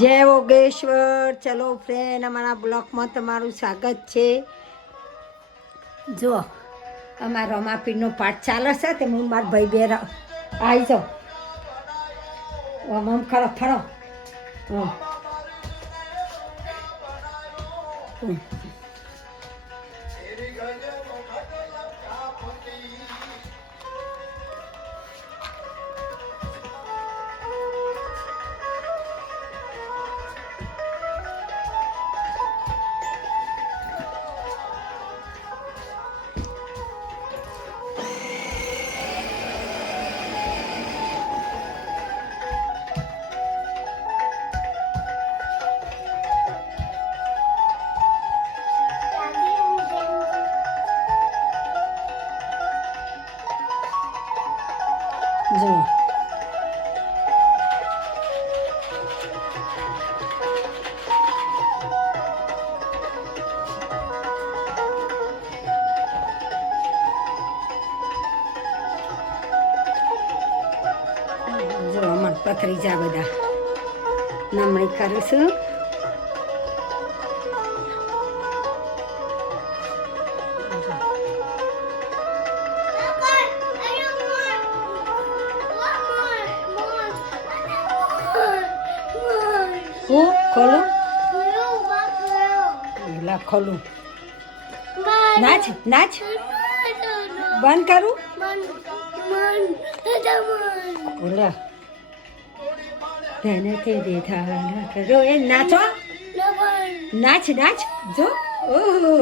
જય યોગેશ્વર. ચલો ફ્રેન્ડ, અમારા બ્લોકમાં તમારું સ્વાગત છે. જો અમારો રમાપીરનો પાઠ ચાલે છે તે હું મારા ભાઈ બે આવી જાઓ. આમ ખરો ફરો. જો અમાર પથરી જા બધા નમણી કરું છું. હું ખોલું લા ખોલું. નાચ નાચ બંધ કરું. ઓલા તેને તે દેખા કરો એ નાચો. નાચ નાચ. જો ઓહો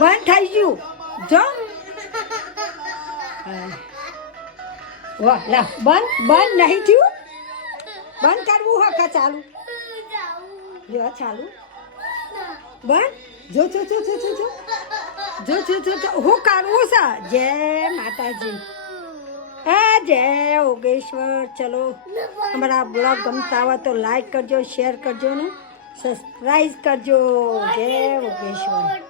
બંધ થઈ ગયું. જો વાહ લા બંધ બંધ નહીં થયું. બંધ કરવું હકા ચાલુ જો ચાલુ બંધ. જો જો જો જો જો જો જો જો જો હું કરવું છે. જય માતાજી. જય યોગેશ્વર. ચલો અમારા બ્લોગ ગમતા હોય તો લાઈક કરજો, શેર કરજો ને સબસ્ક્રાઈબ કરજો. જય યોગેશ્વર.